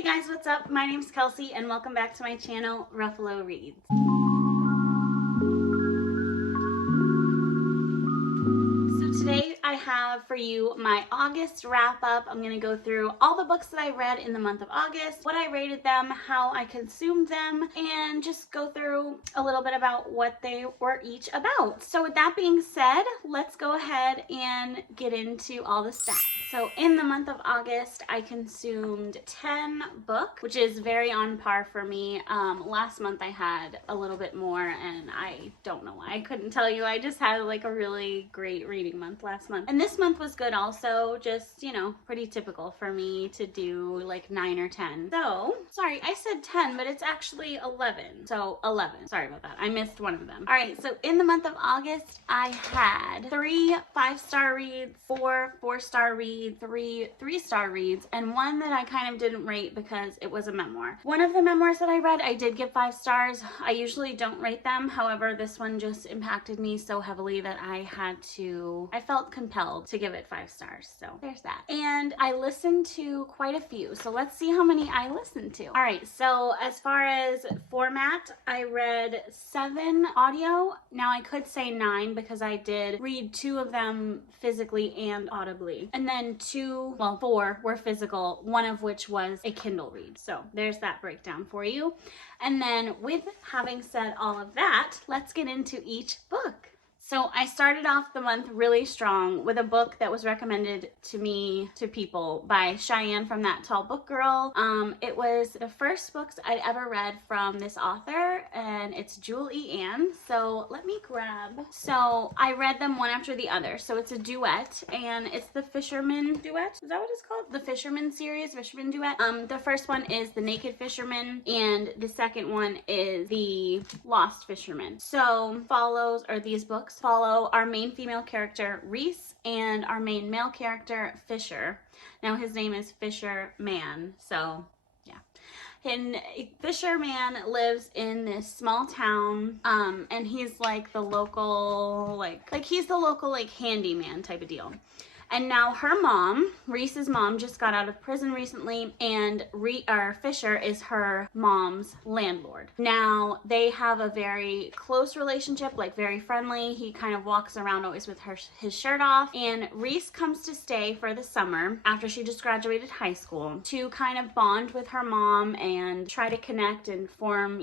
Hey guys, what's up? My name's Kelsey and welcome back to my channel, Ruffalo Reads. Today I have for you my August wrap up. I'm going to go through all the books that I read in the month of August, what I rated them, how I consumed them, and just go through a little bit about what they were each about. So with that being said, let's go ahead and get into all the stats. So in the month of August, I consumed 10 books, which is very on par for me. Last month I had a little bit more and I don't know why. I couldn't tell you. I just had like a really great reading month last month. And this month was good also, just, you know, pretty typical for me to do like 9 or 10. So, sorry, I said 10, but it's actually 11. So 11, sorry about that. I missed one of them. All right, so in the month of August, I had 3 5-star reads, 4 4-star reads, 3 3-star reads, and 1 that I kind of didn't rate because it was a memoir. One of the memoirs that I read, I did give 5 stars. I usually don't rate them. However, this one just impacted me so heavily that I felt compelled to give it 5 stars. So there's that. And I listened to quite a few. So let's see how many I listened to. All right. So as far as format, I read 7 audio. Now I could say 9 because I did read 2 of them physically and audibly. And then 4 were physical, one of which was a Kindle read. So there's that breakdown for you. And then with having said all of that, let's get into each book. So I started off the month really strong with a book that was recommended to me, to people, by Cheyenne from That Tall Book Girl. It was the first books I'd ever read from this author, and it's Jewel E. Ann. So let me grab. So I read them one after the other. So it's a duet, and it's the Fisherman Duet. Is that what it's called? The Fisherman series, Fisherman Duet. The first one is The Naked Fisherman, and the second one is The Lost Fisherman. So these books follow our main female character, Reese, and our main male character, Fisher. Now, his name is Fisher Man, so yeah. And Fisher Man lives in this small town, and he's like the local, he's the local, handyman type of deal. And now her mom, Reese's mom, just got out of prison recently, and Fisher is her mom's landlord. Now, they have a very close relationship, like very friendly. He kind of walks around always with his shirt off. And Reese comes to stay for the summer after she just graduated high school to kind of bond with her mom and try to connect and form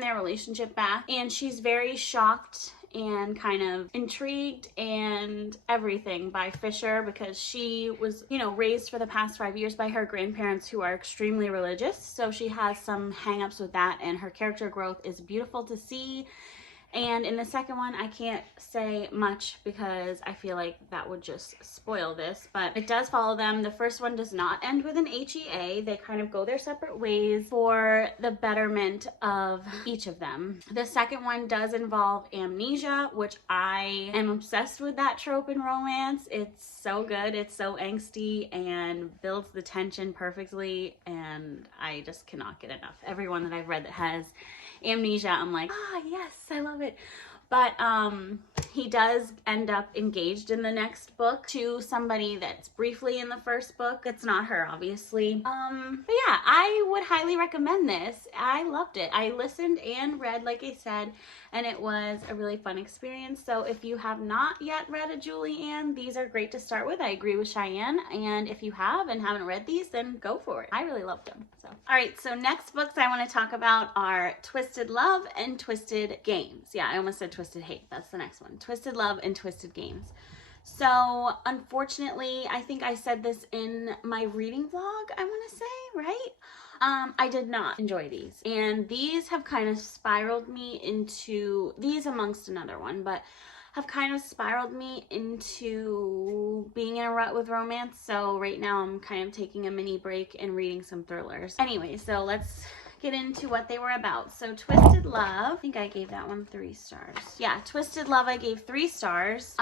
their relationship back. And she's very shocked and kind of intrigued and everything by Fisher because she was, raised for the past 5 years by her grandparents who are extremely religious. So she has some hang-ups with that, and her character growth is beautiful to see. And in the second one, I can't say much because I feel like that would just spoil this, but it does follow them. The first one does not end with an HEA. They kind of go their separate ways for the betterment of each of them. The second one does involve amnesia, which I am obsessed with that trope in romance. It's so good. It's so angsty and builds the tension perfectly, and I just cannot get enough. Everyone that I've read that has amnesia, I'm like, yes, I love it. But he does end up engaged in the next book to somebody that's briefly in the first book. It's not her, obviously. But yeah, I would highly recommend this. I loved it. I listened and read, like I said, and it was a really fun experience. So if you have not yet read a Jewel E. Ann, these are great to start with. I agree with Cheyenne. And if you have and haven't read these, then go for it. I really loved them. So, all right, so next books I want to talk about are Twisted Love and Twisted Games. Yeah, I almost said Twisted Hate. That's the next one. Twisted Love and Twisted Games. So unfortunately, I think I said this in my reading vlog, I want to say, right? I did not enjoy these. And these have kind of spiraled me into, these amongst another one, but have kind of spiraled me into being in a rut with romance. So right now I'm kind of taking a mini break and reading some thrillers. Anyway, so let's get into what they were about. So Twisted Love, I think I gave that one 3 stars. Yeah, Twisted Love I gave 3 stars.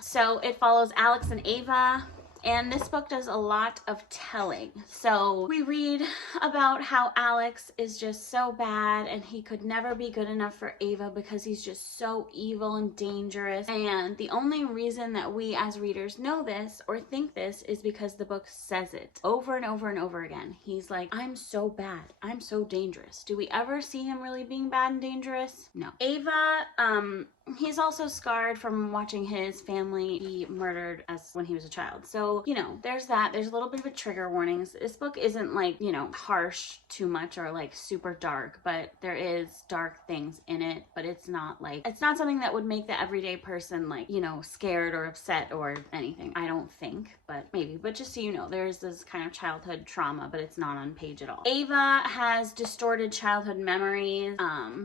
So it follows Alex and Ava. And this book does a lot of telling. So we read about how Alex is just so bad and he could never be good enough for Ava because he's just so evil and dangerous. And the only reason that we as readers know this or think this is because the book says it over and over and over again. He's like, I'm so bad. I'm so dangerous. Do we ever see him really being bad and dangerous? No. Ava, he's also scarred from watching his family be murdered as when he was a child. So, you know, there's that. There's a little bit of a trigger warnings. This book isn't like, you know, harsh too much or like super dark, but there is dark things in it, but it's not like, it's not something that would make the everyday person like, you know, scared or upset or anything. I don't think, but maybe. But just so you know, there's this kind of childhood trauma, but it's not on page at all. Ava has distorted childhood memories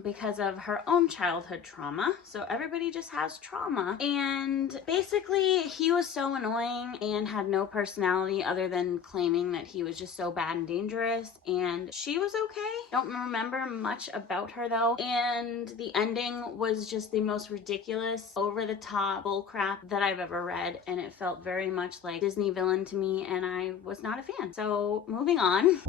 because of her own childhood trauma. So everybody just has trauma. And basically he was so annoying and had no personality other than claiming that he was just so bad and dangerous, and she was okay. Don't remember much about her though. And the ending was just the most ridiculous, over the top bullcrap that I've ever read, and it felt very much like Disney villain to me, and I was not a fan. So moving on,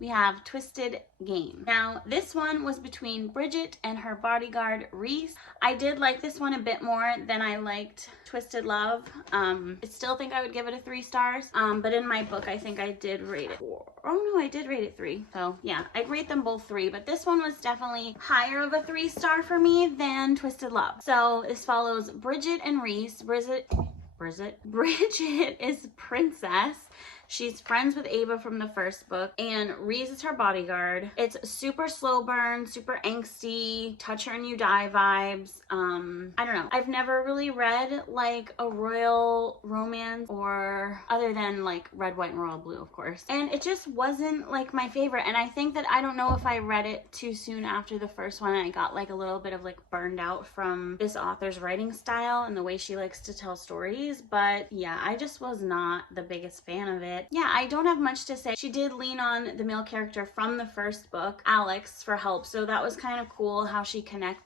we have Twisted Game. Now, this one was between Bridget and her bodyguard, Reese. I did like this one a bit more than I liked Twisted Love. I still think I would give it a 3 stars, but in my book, I think I did rate it 4. Oh no, I did rate it 3. So yeah, I'd rate them both 3, but this one was definitely higher of a 3 star for me than Twisted Love. So this follows Bridget and Reese. Bridget is Princess. She's friends with Ava from the first book, and Reese is her bodyguard. It's super slow burn, super angsty, touch her and you die vibes. I don't know. I've never really read like a royal romance, or other than like Red, White, and Royal Blue, of course. And it just wasn't like my favorite. And I think that, I don't know if I read it too soon after the first one, and I got like a little bit of like burned out from this author's writing style and the way she likes to tell stories. But yeah, I just was not the biggest fan of it. Yeah, I don't have much to say. She did lean on the male character from the first book, Alex, for help, so that was kind of cool how she connects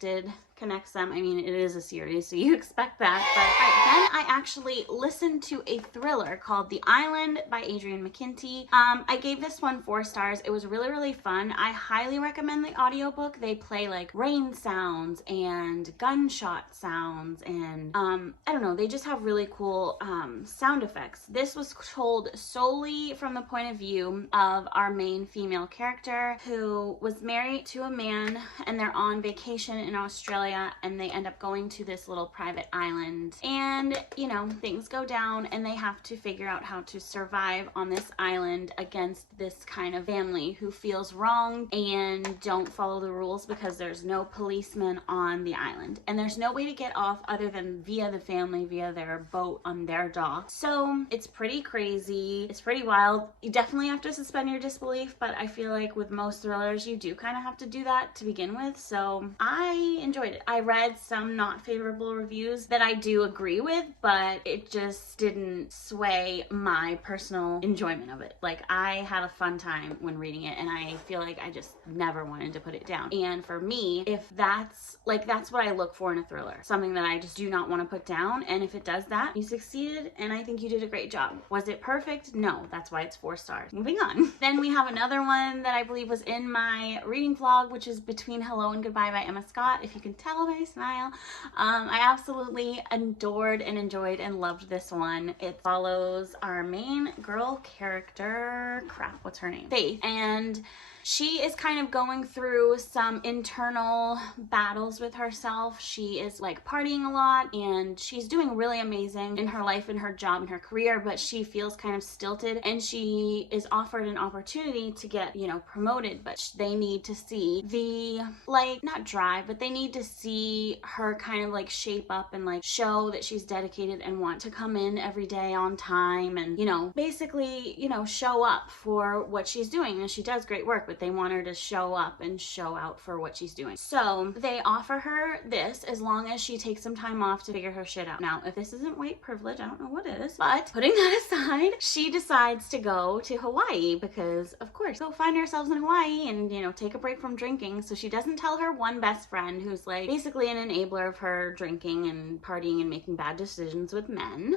them. I mean, it is a series, so you expect that. But then I actually listened to a thriller called The Island by Adrian McKinty. I gave this one 4 stars. It was really, really fun. I highly recommend the audiobook. They play like rain sounds and gunshot sounds, and I don't know, they just have really cool sound effects. This was told solely from the point of view of our main female character, who was married to a man, and they're on vacation in Australia, and they end up going to this little private island, and you know, things go down and they have to figure out how to survive on this island against this kind of family who feels wronged and don't follow the rules because there's no policeman on the island, and there's no way to get off other than via the family, via their boat on their dock. So it's pretty crazy, it's pretty wild. You definitely have to suspend your disbelief, but I feel like with most thrillers you do kind of have to do that to begin with. So I enjoyed it. I read some not favorable reviews that I do agree with, but it just didn't sway my personal enjoyment of it. Like, I had a fun time when reading it, and I feel like I just never wanted to put it down. And for me, if that's what I look for in a thriller, something that I just do not want to put down, and if it does that, you succeeded, and I think you did a great job. Was it perfect? No, that's why it's 4 stars. Moving on. Then we have another one that I believe was in my reading vlog, which is Between Hello and Goodbye by Emma Scott. If you can tell by my smile, I absolutely adored and enjoyed and loved this one. It follows our main girl character, what's her name? Faith, and she is kind of going through some internal battles with herself. She is like partying a lot, and she's doing really amazing in her life and her job and her career, but she feels kind of stilted, and she is offered an opportunity to get, you know, promoted, but they need to see the, like, not drive, but they need to see her kind of like shape up and like show that she's dedicated and want to come in every day on time and, you know, basically, you know, show up for what she's doing. And she does great work, but but they want her to show up and show out for what she's doing. So they offer her this as long as she takes some time off to figure her shit out. Now, if this isn't white privilege, I don't know what is, but putting that aside, she decides to go to Hawaii because, of course, go find ourselves in Hawaii and, you know, take a break from drinking. So she doesn't tell her one best friend who's like basically an enabler of her drinking and partying and making bad decisions with men.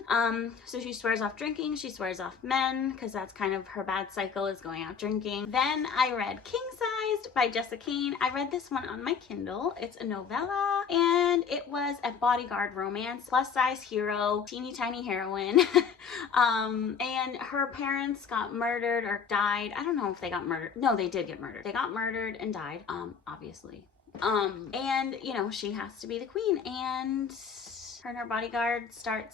So she swears off drinking, she swears off men, because that's kind of her bad cycle, is going out drinking. Then I read King Sized by Jessa Cain. I read this one on my Kindle. It's a novella, and it was a bodyguard romance, plus size hero, teeny tiny heroine. And her parents got murdered or died. I don't know if they got murdered. No, they did get murdered. They got murdered and died, obviously. And, you know, she has to be the queen, and her and her bodyguard start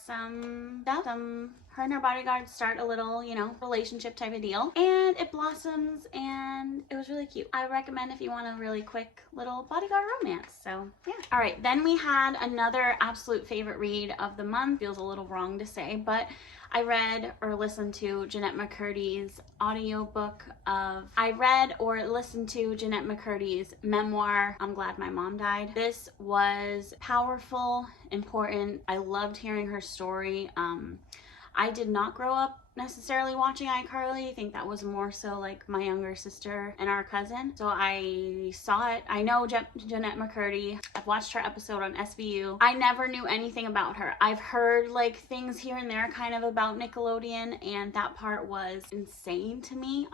her and her bodyguard start a little, you know, relationship type of deal, and it blossoms, and it was really cute. I recommend if you want a really quick little bodyguard romance. So yeah. All right, then we had another absolute favorite read of the month. Feels a little wrong to say, but I read or listened to Jennette McCurdy's audiobook of, I read or listened to Jennette McCurdy's memoir, I'm Glad My Mom Died. This was powerful, important. I loved hearing her story. I did not grow up necessarily watching iCarly. I think that was more so like my younger sister and our cousin. So I saw it. I know Jennette McCurdy. I've watched her episode on SVU. I never knew anything about her. I've heard like things here and there kind of about Nickelodeon, and that part was insane to me.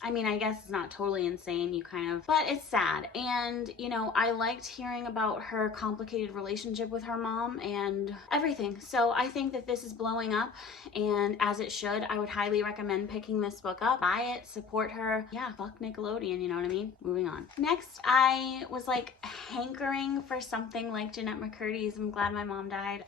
I mean, I guess it's not totally insane, you kind of, but it's sad. And, you know, I liked hearing about her complicated relationship with her mom and everything. So I think that this is blowing up, and as it should. I would highly recommend picking this book up. Buy it, support her. Yeah, fuck Nickelodeon, you know what I mean? Moving on. Next, I was like hankering for something like Jennette McCurdy's I'm Glad My Mom Died.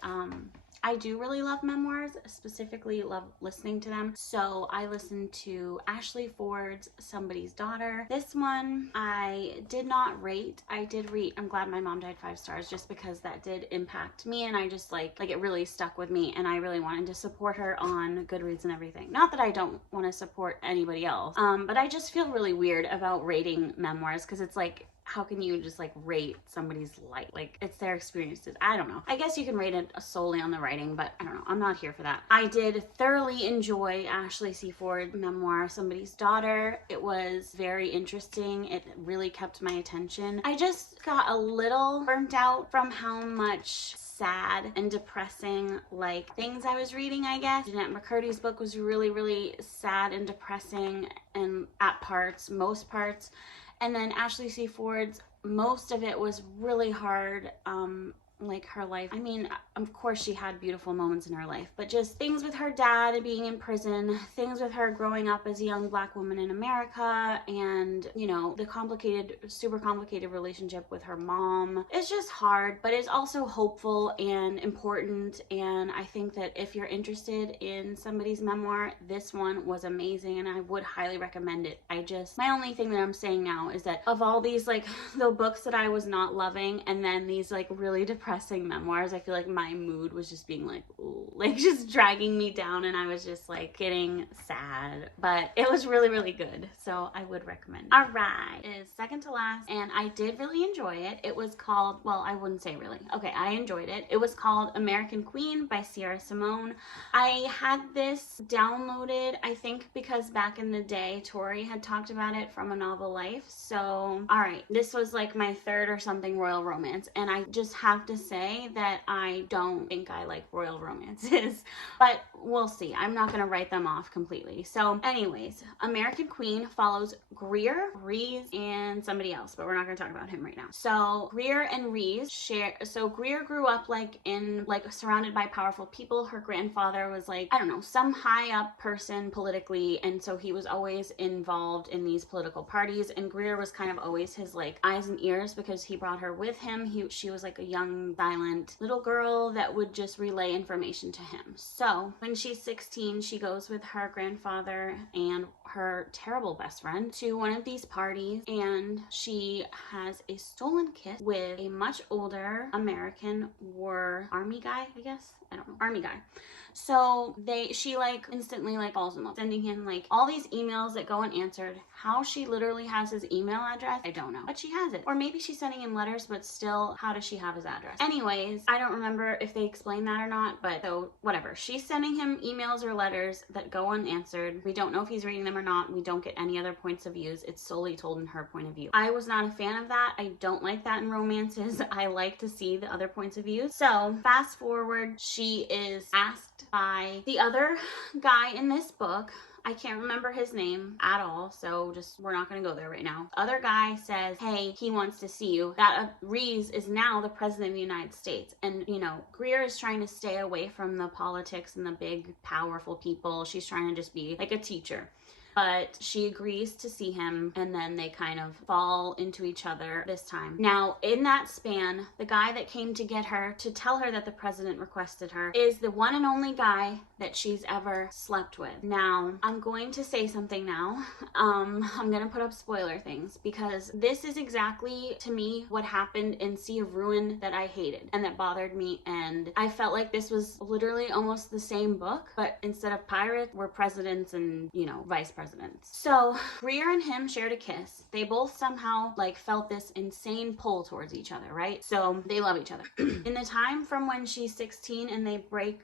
I do really love memoirs, specifically love listening to them. So I listened to Ashley Ford's Somebody's Daughter. This one I did not rate. I did rate I'm Glad My Mom Died 5 stars just because that did impact me, and I just like it really stuck with me, and I really wanted to support her on Goodreads and everything. Not that I don't want to support anybody else, but I just feel really weird about rating memoirs because it's like, how can you just like rate somebody's life? Like, it's their experiences. I don't know. I guess you can rate it solely on the writing, but I don't know. I'm not here for that. I did thoroughly enjoy Ashley C. Ford memoir, Somebody's Daughter. It was very interesting. It really kept my attention. I just got a little burnt out from how much sad and depressing like things I was reading, I guess. Jennette McCurdy's book was really, really sad and depressing, and at parts, most parts. And then Ashley C. Ford's, most of it was really hard, like her life. I mean, of course she had beautiful moments in her life, but just things with her dad being in prison, things with her growing up as a young Black woman in America, and, you know, the complicated, super complicated relationship with her mom. It's just hard, but it's also hopeful and important, and I think that if you're interested in somebody's memoir, this one was amazing, and I would highly recommend it. My only thing that I'm saying now is that of all these, like, the books that I was not loving, and then these, like, really depressing memoirs, I feel like my mood was just being like, ooh, like just dragging me down, and I was just like getting sad, but it was really, really good, so I would recommend. All right, it is second to last, and I did really enjoy it. It was called, well, I wouldn't say really. Okay, I enjoyed it. It was called American Queen by Sierra Simone. I had this downloaded, I think because back in the day, Tori had talked about it from A Novel Life, so all right, this was like my third or something royal romance, and I just have to say that I don't think I like royal romances, but we'll see. I'm not going to write them off completely. So anyways, American Queen follows Greer, Rhys, and somebody else, but we're not going to talk about him right now. So Greer and Rhys share, so Greer grew up like surrounded by powerful people. Her grandfather was like, I don't know, some high up person politically, and so he was always involved in these political parties, and Greer was kind of always his like eyes and ears because he brought her with him. She was like a young, silent little girl that would just relay information to him. So when she's 16, she goes with her grandfather and her terrible best friend to one of these parties, and she has a stolen kiss with a much older American army guy, I guess. I don't know, army guy. So she like instantly like calls him up, sending him like all these emails that go unanswered. How she literally has his email address, I don't know, but she has it. Or maybe she's sending him letters, but still, how does she have his address? Anyways, I don't remember if they explain that or not, but so whatever. She's sending him emails or letters that go unanswered. We don't know if he's reading them or not. We don't get any other points of views. It's solely told in her point of view. I was not a fan of that. I don't like that in romances. I like to see the other points of view. So fast forward, she is asked by the other guy in this book. I can't remember his name at all, so we're not gonna go there right now. Other guy says, hey, he wants to see you. That Rees is now the president of the United States. And, you know, Greer is trying to stay away from the politics and the big, powerful people. She's trying to just be like a teacher. But she agrees to see him, and then they kind of fall into each other this time. Now, in that span, the guy that came to get her, to tell her that the president requested her, is the one and only guy that she's ever slept with. Now, I'm going to say something now. I'm going to put up spoiler things, because this is exactly, to me, what happened in Sea of Ruin that I hated and that bothered me, and I felt like this was literally almost the same book, but instead of pirates, we're presidents and, you know, vice presidents. So Greer and him shared a kiss. They both somehow like felt this insane pull towards each other, right? So they love each other. In the time from when she's 16 and they break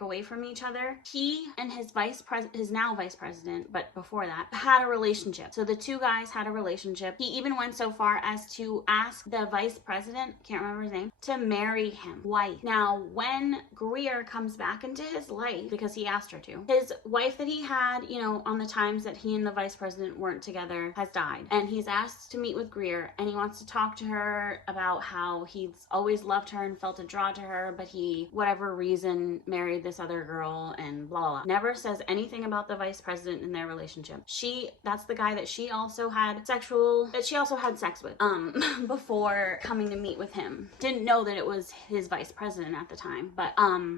away from each other, he and his now vice president, but before that, had a relationship. So the two guys had a relationship. He even went so far as to ask the vice president, can't remember his name, to marry him, wife. Now, when Greer comes back into his life, because he asked her to, his wife that he had, you know, on the times that he and the vice president weren't together has died, and he's asked to meet with Greer, and he wants to talk to her about how he's always loved her and felt a draw to her, but he, whatever reason, married this other girl and blah blah. Never says anything about the vice president in their relationship. That's the guy that she also had sex with before coming to meet with him. Didn't know that it was his vice president at the time, but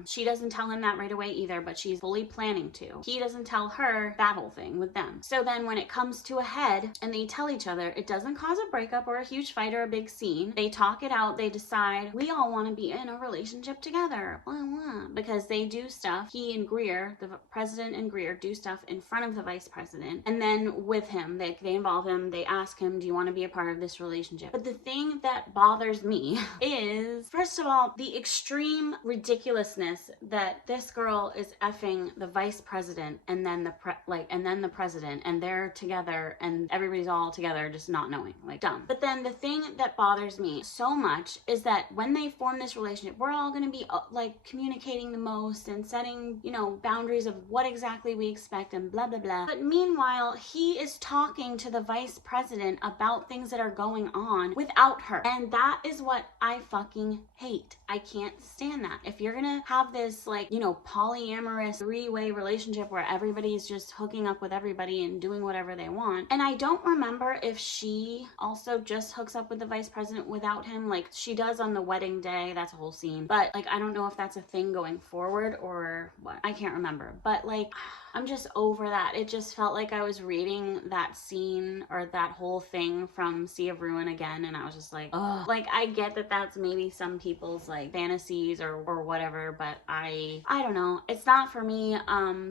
she doesn't tell him that right away either, but she's fully planning to. He doesn't tell her that whole thing with them. So then when it comes to a head and they tell each other, it doesn't cause a breakup or a huge fight or a big scene. They talk it out. They decide, we all want to be in a relationship together, blah, blah, because they do stuff. He and Greer, the president and Greer, do stuff in front of the vice president, and then with him, they involve him. They ask him, do you want to be a part of this relationship? But the thing that bothers me is, first of all, the extreme ridiculousness that this girl is effing the vice president and then the president, and they're together and everybody's all together just not knowing, like dumb. But then the thing that bothers me so much is that when they form this relationship, we're all going to be like communicating the most and setting, you know, boundaries of what exactly we expect and blah blah blah. But meanwhile, he is talking to the vice president about things that are going on without her, and that is what I fucking hate. I can't stand that. If you're gonna have this, like, you know, polyamorous three-way relationship where everybody's just hooking up with everybody and doing whatever they want, and I don't remember if she also just hooks up with the vice president without him, like she does on the wedding day. That's a whole scene, but like I don't know if that's a thing going forward or what. I can't remember, but like I'm just over that. It just felt like I was reading that scene or that whole thing from Sea of Ruin again, and I was just like, oh, like I get that that's maybe some people's like fantasies or whatever, but I don't know. It's not for me.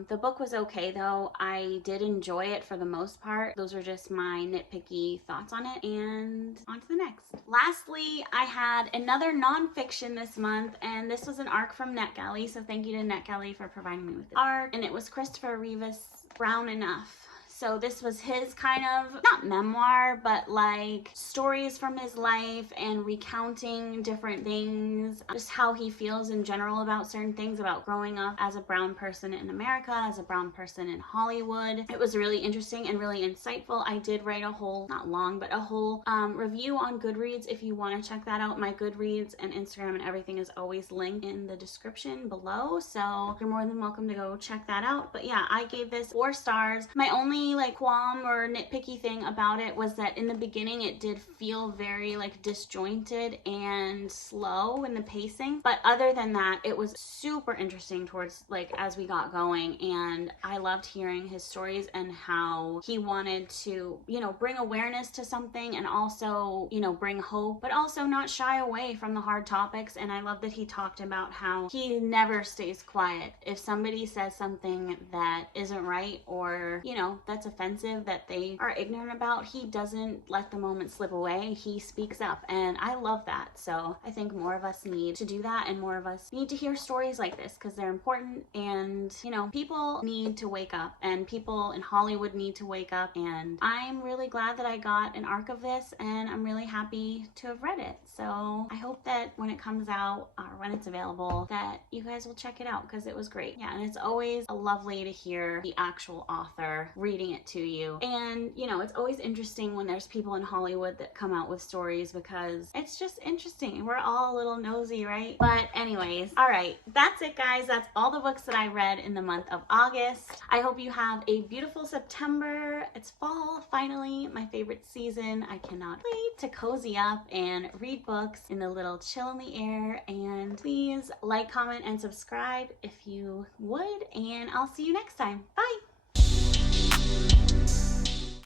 The book was okay though. I did enjoy it for the most part. Those are just my nitpicky thoughts on it, and on to the next. Lastly, I had another nonfiction this month, and this was an ARC from NetGalley, so thank you to NetGalley for providing me with the ARC, and it was Christopher Reeves' Brown Enough. So this was his kind of, not memoir, but like stories from his life and recounting different things, just how he feels in general about certain things, about growing up as a brown person in America, as a brown person in Hollywood. It was really interesting and really insightful. I did write a whole, not long, but a whole review on Goodreads if you want to check that out. My Goodreads and Instagram and everything is always linked in the description below, so you're more than welcome to go check that out. But yeah, I gave this 4 stars. My only only like qualm or nitpicky thing about it was that in the beginning it did feel very like disjointed and slow in the pacing, but other than that it was super interesting towards like as we got going, and I loved hearing his stories and how he wanted to, you know, bring awareness to something and also, you know, bring hope, but also not shy away from the hard topics. And I love that he talked about how he never stays quiet. If somebody says something that isn't right or, you know, that's offensive, that they are ignorant about, he doesn't let the moment slip away. He speaks up, and I love that. So I think more of us need to do that, and more of us need to hear stories like this because they're important. And, you know, people need to wake up, and people in Hollywood need to wake up. And I'm really glad that I got an arc of this, and I'm really happy to have read it. So I hope that when it comes out or when it's available that you guys will check it out because it was great. Yeah, and it's always lovely to hear the actual author reading it to you. And, you know, it's always interesting when there's people in Hollywood that come out with stories because it's just interesting. We're all a little nosy, right? But anyways, all right, that's it, guys. That's all the books that I read in the month of August. I hope you have a beautiful September. It's fall, finally, my favorite season. I cannot wait to cozy up and read books in the little chill in the air. And please like, comment, and subscribe if you would, and I'll see you next time. Bye!